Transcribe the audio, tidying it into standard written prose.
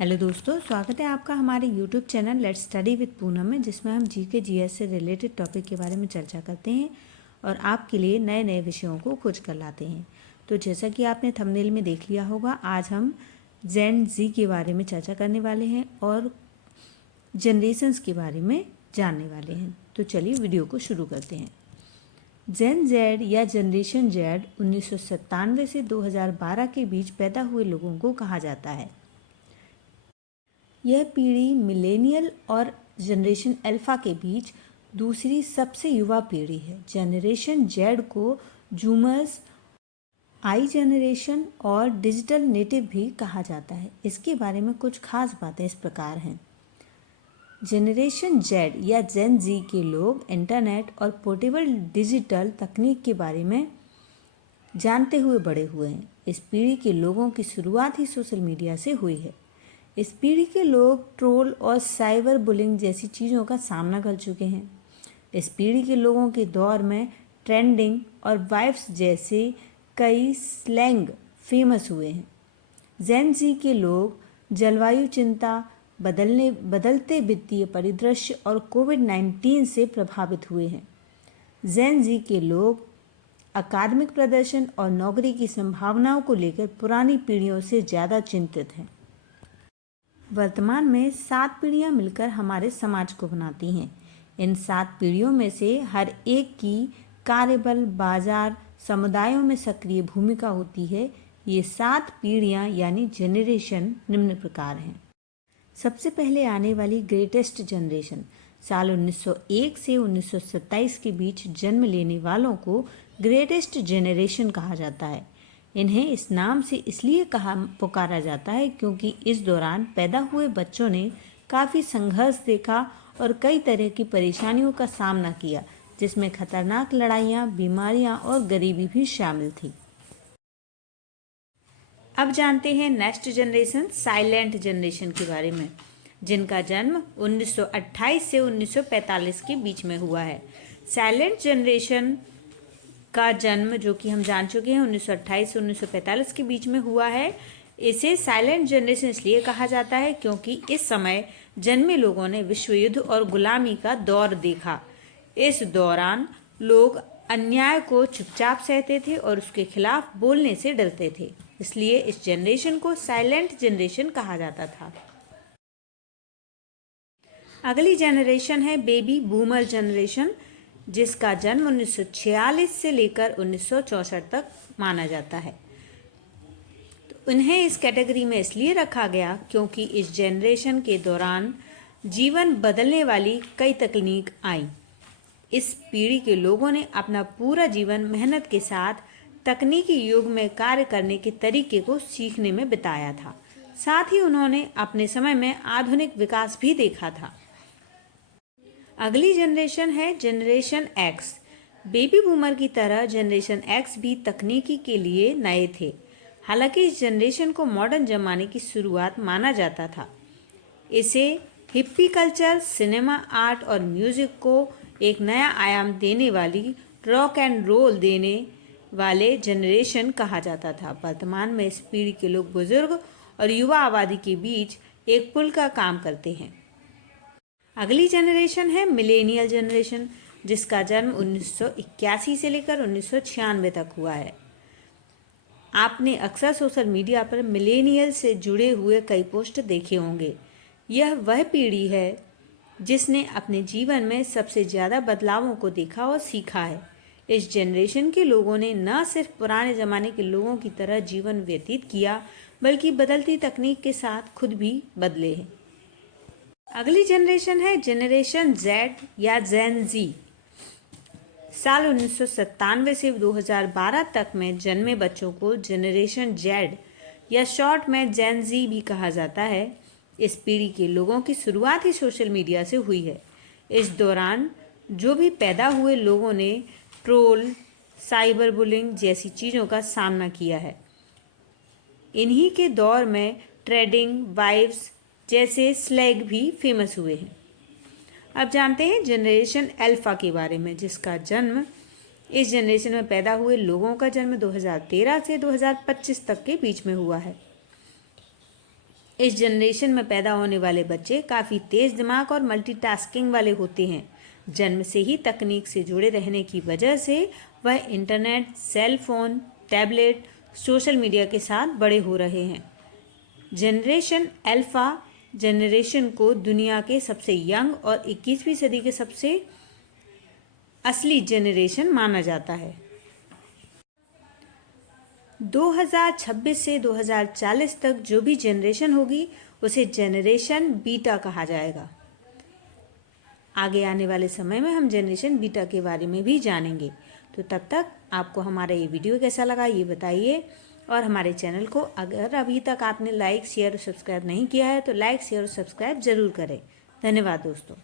Hello दोस्तों, स्वागत है आपका हमारे YouTube channel let's study with Poonam में, जिसमें हम जीके जीएस से रिलेटेड टॉपिक के बारे में चर्चा करते हैं और आपके लिए नए नए विषयों को खोज कर लाते हैं। तो जैसा कि आपने थंबनेल में देख लिया होगा, आज हम जेन जी के बारे में चर्चा करने वाले हैं और जनरेशन्स के बारे में जानने वाले हैं। तो चलिए वीडियो को शुरू करते हैं। जेन जेड या जनरेशन जेड 1997 से 2012 के बीच पैदा हुए लोगों को कहा जाता है। यह पीढ़ी मिलेनियल और जनरेशन अल्फा के बीच दूसरी सबसे युवा पीढ़ी है। जनरेशन जेड को जूमर्स, आई जनरेशन और डिजिटल नेटिव भी कहा जाता है। इसके बारे में कुछ खास बातें इस प्रकार हैं। जनरेशन जेड या जेन जी के लोग इंटरनेट और पोर्टेबल डिजिटल तकनीक के बारे में जानते हुए बड़े हुए हैं। इस पीढ़ी के लोगों की शुरुआत ही सोशल मीडिया से हुई है। इस पीढ़ी के लोग ट्रोल और साइबर बुलिंग जैसी चीज़ों का सामना कर चुके हैं। इस पीढ़ी के लोगों के दौर में ट्रेंडिंग और वाइब्स जैसे कई स्लैंग फेमस हुए हैं। जेन जी के लोग जलवायु चिंता, बदलते वित्तीय परिदृश्य और कोविड-19 से प्रभावित हुए हैं। जेन जी के लोग अकादमिक प्रदर्शन और नौकरी की संभावनाओं को लेकर पुरानी पीढ़ियों से ज़्यादा चिंतित हैं। वर्तमान में 7 पीढ़ियां मिलकर हमारे समाज को बनाती हैं। इन 7 पीढ़ियों में से हर एक की कार्यबल, बाजार, समुदायों में सक्रिय भूमिका होती है। ये 7 पीढ़ियां यानी जनरेशन निम्न प्रकार हैं। सबसे पहले आने वाली ग्रेटेस्ट जनरेशन साल 1901 से 1927 के बीच जन्म लेने वालों को ग्रेटेस्ट जनरेशन कहा जाता है। इन्हें इस नाम से इसलिए पुकारा जाता है क्योंकि इस दौरान पैदा हुए बच्चों ने काफ़ी संघर्ष देखा और कई तरह की परेशानियों का सामना किया, जिसमें खतरनाक लड़ाइयाँ, बीमारियाँ और गरीबी भी शामिल थी। अब जानते हैं नेक्स्ट जनरेशन, साइलेंट जनरेशन के बारे में, जिनका जन्म 1928 से 1945 के बीच में हुआ है। साइलेंट जनरेशन का जन्म, जो कि हम जान चुके हैं, 1928 से 1945 के बीच में हुआ है। इसे साइलेंट जनरेशन इसलिए कहा जाता है क्योंकि इस समय जन्मे लोगों ने विश्व युद्ध और गुलामी का दौर देखा। इस दौरान लोग अन्याय को चुपचाप सहते थे और उसके खिलाफ बोलने से डरते थे, इसलिए इस जनरेशन को साइलेंट जनरेशन कहा जाता था। अगली जनरेशन है बेबी बूमर जनरेशन, जिसका जन्म 1946 से लेकर 1964 तक माना जाता है। तो इन्हें इस कैटेगरी में इसलिए रखा गया क्योंकि इस जनरेशन के दौरान जीवन बदलने वाली कई तकनीक आई। इस पीढ़ी के लोगों ने अपना पूरा जीवन मेहनत के साथ तकनीकी युग में कार्य करने के तरीके को सीखने में बिताया था। साथ ही उन्होंने अपने समय में आधुनिक विकास भी देखा था। अगली जनरेशन है जनरेशन एक्स। बेबी बूमर की तरह जनरेशन एक्स भी तकनीकी के लिए नए थे। हालांकि इस जनरेशन को मॉडर्न जमाने की शुरुआत माना जाता था। इसे हिप्पी कल्चर, सिनेमा, आर्ट और म्यूजिक को एक नया आयाम देने वाली, रॉक एंड रोल देने वाले जनरेशन कहा जाता था। वर्तमान में इस पीढ़ी के लोग बुजुर्ग और युवा आबादी के बीच एक पुल का काम करते हैं। अगली जनरेशन है मिलेनियल जनरेशन, जिसका जन्म 1981 से लेकर 1996 तक हुआ है। आपने अक्सर सोशल मीडिया पर मिलेनियल से जुड़े हुए कई पोस्ट देखे होंगे। यह वह पीढ़ी है जिसने अपने जीवन में सबसे ज़्यादा बदलावों को देखा और सीखा है। इस जनरेशन के लोगों ने न सिर्फ पुराने ज़माने के लोगों की तरह जीवन व्यतीत किया, बल्कि बदलती तकनीक के साथ खुद भी बदले हैं। अगली जनरेशन है जनरेशन जेड या जेन जी। साल 1997 से 2012 तक में जन्मे बच्चों को जनरेशन जेड या शॉर्ट में जेन जी भी कहा जाता है। इस पीढ़ी के लोगों की शुरुआत ही सोशल मीडिया से हुई है। इस दौरान जो भी पैदा हुए लोगों ने ट्रोल, साइबर बुलिंग जैसी चीज़ों का सामना किया है। इन्हीं के दौर में ट्रेंडिंग, वाइब्स जैसे स्लैग भी फेमस हुए हैं। अब जानते हैं जनरेशन अल्फा के बारे में, जिसका जन्म, इस जनरेशन में पैदा हुए लोगों का जन्म 2013 से 2025 तक के बीच में हुआ है। इस जनरेशन में पैदा होने वाले बच्चे काफ़ी तेज़ दिमाग और मल्टीटास्किंग वाले होते हैं। जन्म से ही तकनीक से जुड़े रहने की वजह से वह internet, cell phone, tablet, social media के साथ बड़े हो रहे हैं। जनरेशन अल्फ़ा जनरेशन को दुनिया के सबसे यंग और 21वीं सदी के सबसे असली जनरेशन माना जाता है। 2026 से 2040 तक जो भी जनरेशन होगी उसे जनरेशन बीटा कहा जाएगा। आगे आने वाले समय में हम जनरेशन बीटा के बारे में भी जानेंगे। तो तब तक आपको हमारा ये वीडियो कैसा लगा ये बताइए, और हमारे चैनल को अगर अभी तक आपने लाइक, शेयर और सब्सक्राइब नहीं किया है तो लाइक, शेयर और सब्सक्राइब ज़रूर करें। धन्यवाद दोस्तों।